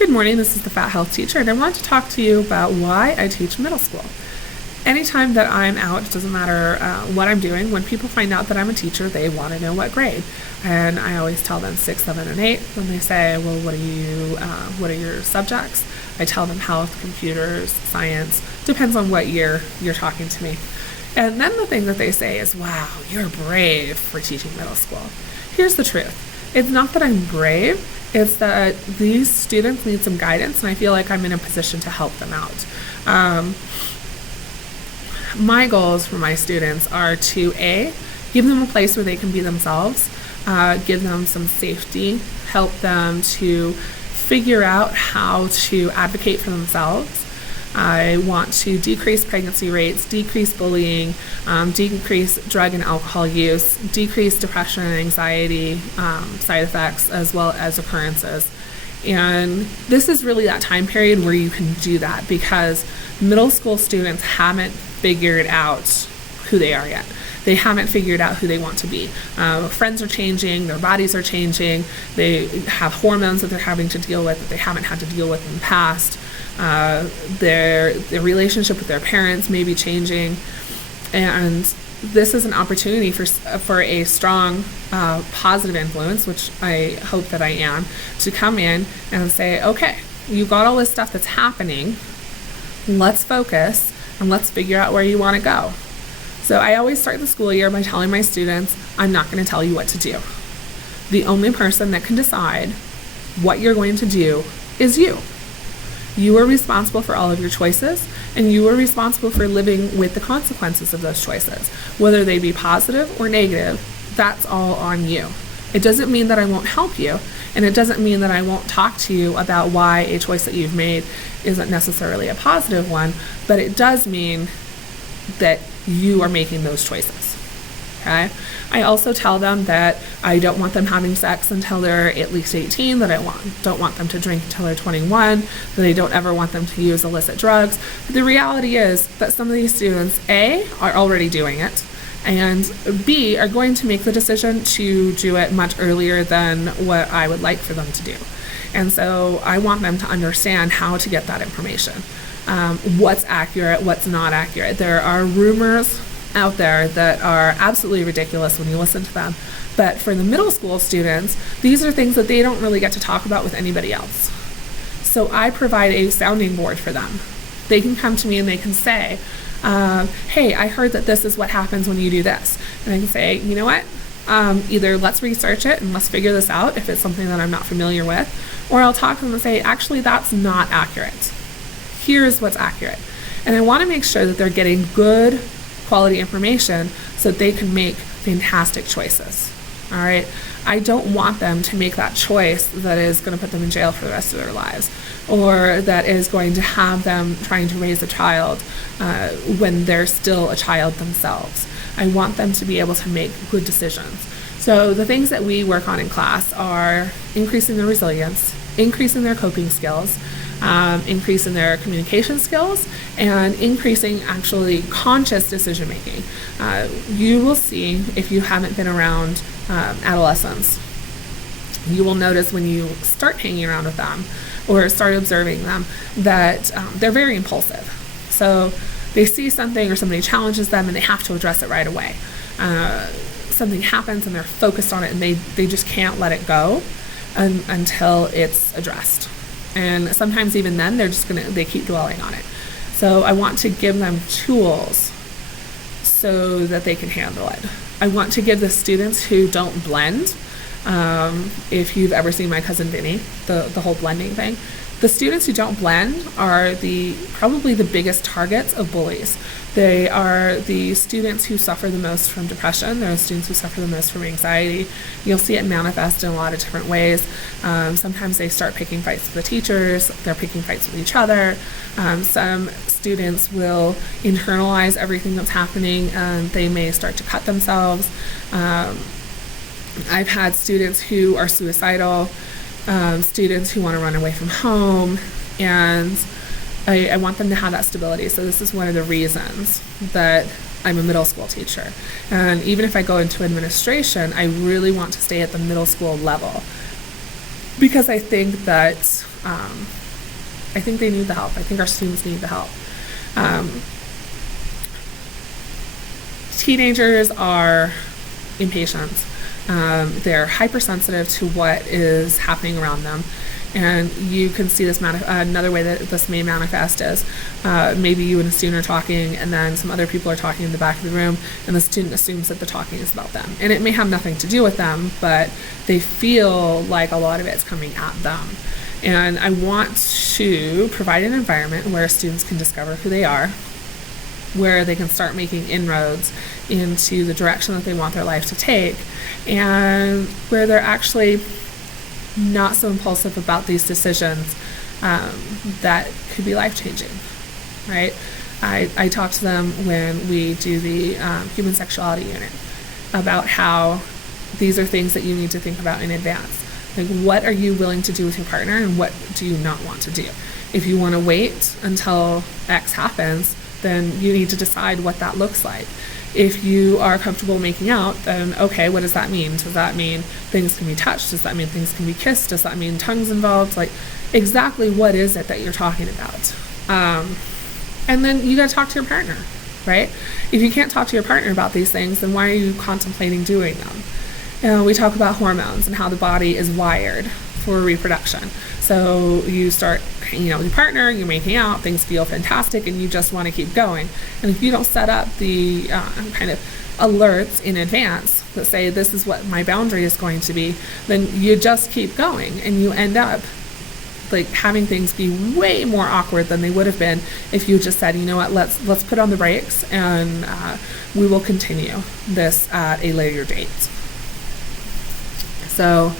Good morning, this is the Fat Health Teacher, and I want to talk to you about why I teach middle school. Anytime that I'm out, it doesn't matter what I'm doing, when people find out that I'm a teacher, they want to know what grade. And I always tell them 6, 7, and 8. When they say, well, what are your subjects? I tell them health, computers, science, depends on what year you're talking to me. And then the thing that they say is, wow, you're brave for teaching middle school. Here's the truth. It's not that I'm brave, it's that these students need some guidance, and I feel like I'm in a position to help them out. My goals for my students are to A, give them a place where they can be themselves, give them some safety, help them to figure out how to advocate for themselves. I want to decrease pregnancy rates, decrease bullying, decrease drug and alcohol use, decrease depression and anxiety side effects as well as occurrences. And this is really that time period where you can do that because middle school students haven't figured out who they are yet. They haven't figured out who they want to be. Friends are changing, their bodies are changing, they have hormones that they're having to deal with that they haven't had to deal with in the past. Their relationship with their parents may be changing, and this is an opportunity for a strong positive influence, which I hope that I am, to come in and say, okay, you've got all this stuff that's happening, let's focus and let's figure out where you want to go. So I always start the school year by telling my students, I'm not going to tell you what to do. The only person that can decide what you're going to do is you. You are responsible for all of your choices, and you are responsible for living with the consequences of those choices. Whether they be positive or negative, that's all on you. It doesn't mean that I won't help you, and it doesn't mean that I won't talk to you about why a choice that you've made isn't necessarily a positive one, but it does mean that you are making those choices. Okay? I also tell them that I don't want them having sex until they're at least 18, that I don't want them to drink until they're 21, that I don't ever want them to use illicit drugs. But the reality is that some of these students, A, are already doing it, and B, are going to make the decision to do it much earlier than what I would like for them to do. And so I want them to understand how to get that information. What's accurate, what's not accurate. There are rumors out there that are absolutely ridiculous when you listen to them. But for the middle school students, these are things that they don't really get to talk about with anybody else. So I provide a sounding board for them. They can come to me and they can say, hey, I heard that this is what happens when you do this. And I can say, you know what? Either let's research it and let's figure this out if it's something that I'm not familiar with, or I'll talk to them and say, actually, that's not accurate. Here's what's accurate. And I want to make sure that they're getting good quality information so that they can make fantastic choices. All right. I don't want them to make that choice that is going to put them in jail for the rest of their lives, or that is going to have them trying to raise a child when they're still a child themselves. I want them to be able to make good decisions. So the things that we work on in class are increasing their resilience, increasing their coping skills, increasing their communication skills, and increasing actually conscious decision making. You will see, if you haven't been around adolescents, you will notice when you start hanging around with them or start observing them that they're very impulsive. So they see something or somebody challenges them and they have to address it right away. Something happens and they're focused on it and they just can't let it go until it's addressed. And sometimes even then they keep dwelling on it. So I want to give them tools so that they can handle it. I want to give the students who don't blend, if you've ever seen My Cousin Vinny, the whole blending thing, the students who don't blend are probably the biggest targets of bullies. They are the students who suffer the most from depression. They're the students who suffer the most from anxiety. You'll see it manifest in a lot of different ways. Sometimes they start picking fights with the teachers. They're picking fights with each other. Some students will internalize everything that's happening and they may start to cut themselves. I've had students who are suicidal, students who want to run away from home, and I want them to have that stability. So this is one of the reasons that I'm a middle school teacher. And even if I go into administration, I really want to stay at the middle school level. because I think that I think they need the help. I think our students need the help. Teenagers are impatient. They're hypersensitive to what is happening around them. And you can see this, another way that this may manifest is maybe you and a student are talking, and then some other people are talking in the back of the room, and the student assumes that the talking is about them. And it may have nothing to do with them, but they feel like a lot of it's coming at them. And I want to provide an environment where students can discover who they are, where they can start making inroads into the direction that they want their life to take, and where they're actually not so impulsive about these decisions that could be life-changing, right? I talk to them when we do the human sexuality unit about how these are things that you need to think about in advance. Like, what are you willing to do with your partner, and what do you not want to do? If you want to wait until X happens, then you need to decide what that looks like. If you are comfortable making out, then okay, what does that mean? Does that mean things can be touched? Does that mean things can be kissed? Does that mean tongues involved? Like, exactly what is it that you're talking about? And then you got to talk to your partner, right? If you can't talk to your partner about these things, then why are you contemplating doing them? We talk about hormones and how the body is wired for reproduction. So you start with your partner, you're making out, things feel fantastic, and you just want to keep going. And if you don't set up the kind of alerts in advance that say this is what my boundary is going to be, then you just keep going, and you end up like having things be way more awkward than they would have been if you just said, you know what, let's put on the brakes, and we will continue this at a later date. So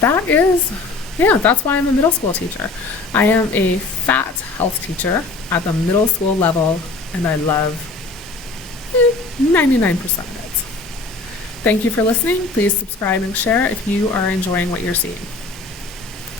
that's why I'm a middle school teacher. I am a fat health teacher at the middle school level, and I love 99% of it. Thank you for listening. Please subscribe and share if you are enjoying what you're seeing.